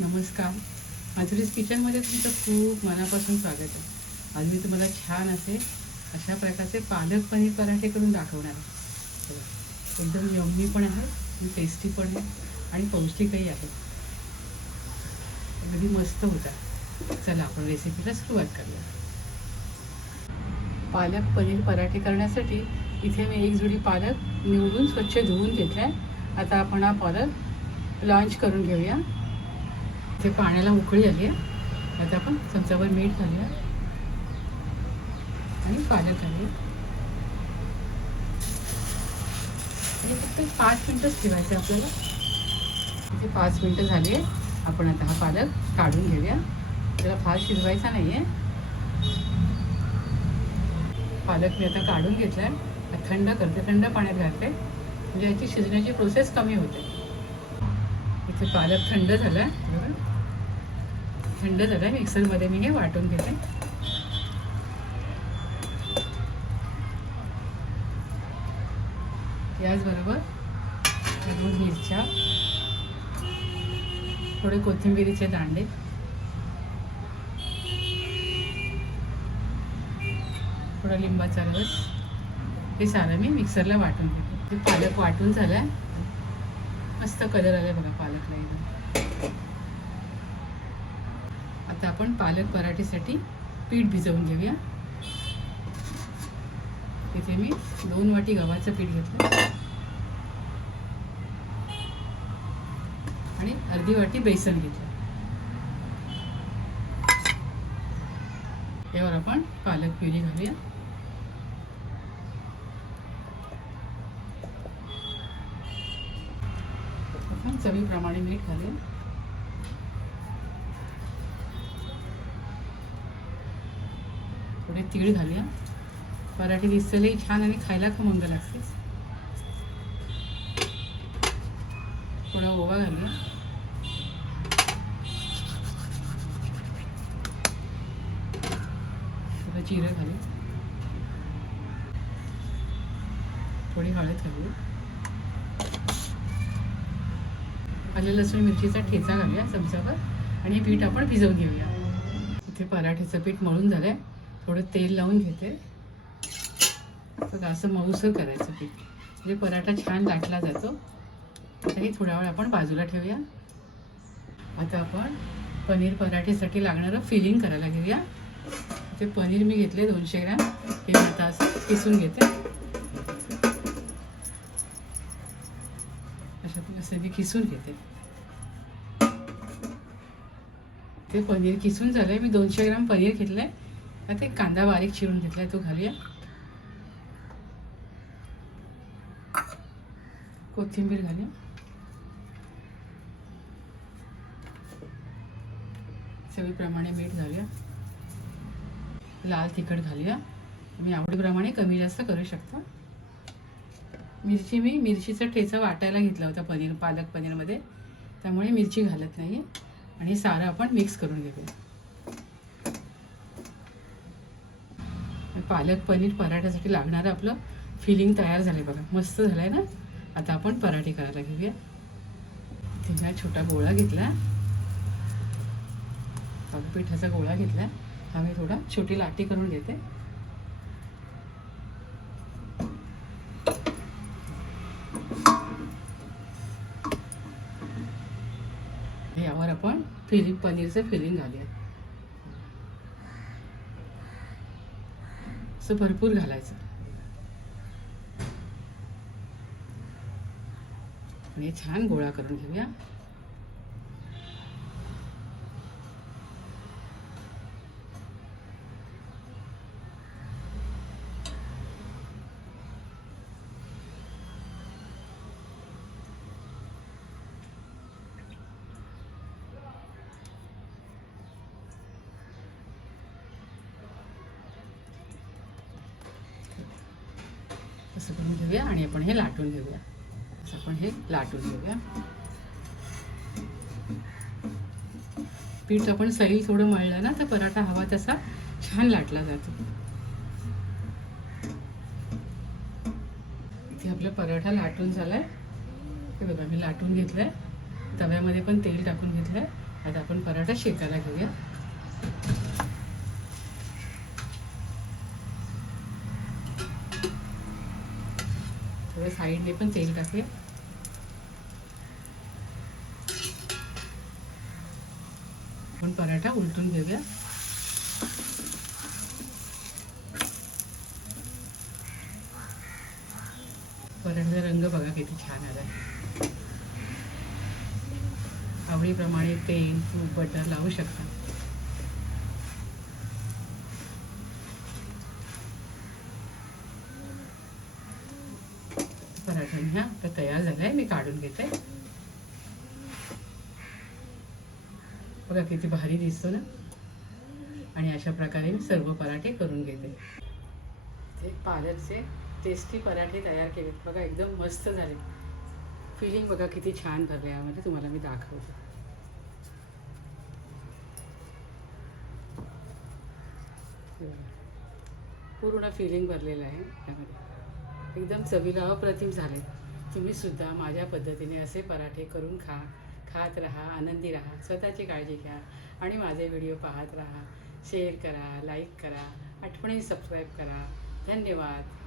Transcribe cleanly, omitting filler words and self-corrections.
नमस्कार. माधुरीज किचनमध्ये तुमचं खूप मनापासून स्वागत आहे. आज मी तुम्हाला छान अशा प्रकारचे पालक पनीर पराठे करून दाखवणार आहे. बघा, एकदम यम्मी पण आहे आणि टेस्टी पण आहे आणि पौष्टिकही आहे. अगदी मस्त होता. चला आपण रेसिपीला सुरुवात करूया. पालक पनीर पराठे करण्यासाठी इथे मी एक जुडी पालक निवडून स्वच्छ धुवून घेतला आहे. आता आपण हा पालक लॉन्च करून घेऊया. इथे पाण्याला उकळी आली आहे. आता आपण चमचाभर मीठ घालूया आणि पालक घालूया आणि फक्त 5 मिनटंच ठेवायचं आपल्याला. इथे 5 मिनटं झाली आहे. आपण आता हा पालक काढून घेऊया. त्याला फार शिजवायचा नाही आहे. पालक मी आता काढून घेतला आहे. थंड करते, थंड पाण्यात घालते म्हणजे याची शिजण्याची प्रोसेस कमी होते. इथे पालक थंड झाला आहे. बघा, थंड झाला आहे. मिक्सरमध्ये मी हे वाटून घेते. याचबरोबर 2 मिरच्या, थोडे कोथिंबिरीचे दांडे, थोडा लिंबाचा रस, हे सारं मी मिक्सरला वाटून घेते. पालक वाटून झाला आहे. मस्त कलर आला बघा पालकला एकदम. आता आपण पालक पराठीसाठी पीठ भिजवून घेऊया. इथे मी 2 वाटी गव्हाचं पीठ घेतलं आणि अर्धी वाटी बेसन घेतलं. यावर आपण पालक प्युरी घालूया. आपण चवीप्रमाणे मीठ घालूया. थोडे तीळ घालूया. पराठे दिसलेही छान आणि खायला खमंग लागते. थोडा ओवा घालूया. थोडं जिरं घालूया. थोडी हळद घालूया. आलं लसूण मिरचीचा ठेचा घालूया चमचाभर आणि हे पीठ आपण भिजवून घेऊया. इथे पराठ्याचं पीठ मळून झालं आहे. थोडं तेल लावून घेते. बघा, असं मऊसर करायचं पीठ म्हणजे पराठा छान लाटला जातो. आता हे थोडा वेळ आपण बाजूला ठेवूया. आता आपण पनीर पराठेसाठी लागणारं फिलिंग करायला घेऊया. ते पनीर मी घेतले 200 ग्रॅम. हे मी आता असं किसून घेते. असं मी किसून घेते. ते पनीर किसून झालं आहे. मी 200 ग्रॅम पनीर घेतलं आहे. आता एक कांदा बारीक चिरून घेतला आहे, तो घालूया. कोथिंबीर घालूया. चवीप्रमाणे मीठ घालूया. लाल तिखट घालूया. तुम्ही आवडीप्रमाणे कमी जास्त करू शकता. मी मिरचीचा ठेचा वाटायला घेतला होता पालक पनीरमध्ये, त्यामुळे मिरची घालत नाही आहे. आणि सारं आपण मिक्स करून घेऊया. पालक पनीर पराठ्यासाठी लागणारं आपलं फिलिंग तयार झालं आहे बघा. मस्त झालं आहे ना. आता आपण पराठे करायला घेऊया. इथे मी छोटा गोळा घेतला, पिठाचा गोळा घेतला. हा मी थोडा छोटी लाटी करून घेते. यावर आपण पनीरचं फिलिंग घालूया. असं भरपूर घालायचं आणि छान गोळा करून घेऊया. असं करून घेऊया आणि आपण हे लाटून घेऊया. असं आपण हे लाटून घेऊया. पीठ आपण सैल थोडं मळलं ना तर पराठा हवा तसा छान लाटला जातो. इथे आपला पराठा लाटून झालाय. हे बघा, मी लाटून घेतलाय. तव्यामध्ये पण तेल टाकून घेतलंय आता आपण पराठा शेकायला घेऊया. थोडं साईडने पण तेल टाकूया. आपण पराठा उलटून घेऊया. पराठ्याचा रंग बघा किती छान आला. आवडीप्रमाणे तेल, तूप, बटर लावू शकता. पराठा हा आता तयार झालाय. मी काढून घेते. बघा किती भारी दिसतो ना. आणि अशा प्रकारे मी सर्व पराठे करून घेते. ते पालकचे टेस्टी पराठे तयार केलेत बघा, एकदम मस्त झाले. फिलिंग बघा किती छान भरले यामध्ये. तुम्हाला मी दाखवते. पूर्ण फिलिंग भरलेलं आहे त्यामध्ये. एकदम चवीला अप्रतिम झाले. तुम्ही सुद्धा माझ्या पद्धतीने असे पराठे करून खात राहा, आनंदी राहा, स्वतःची काळजी घ्या आणि माझे व्हिडिओ पाहत राहा. शेअर करा, लाईक करा, आठवणी सबस्क्राईब करा. धन्यवाद.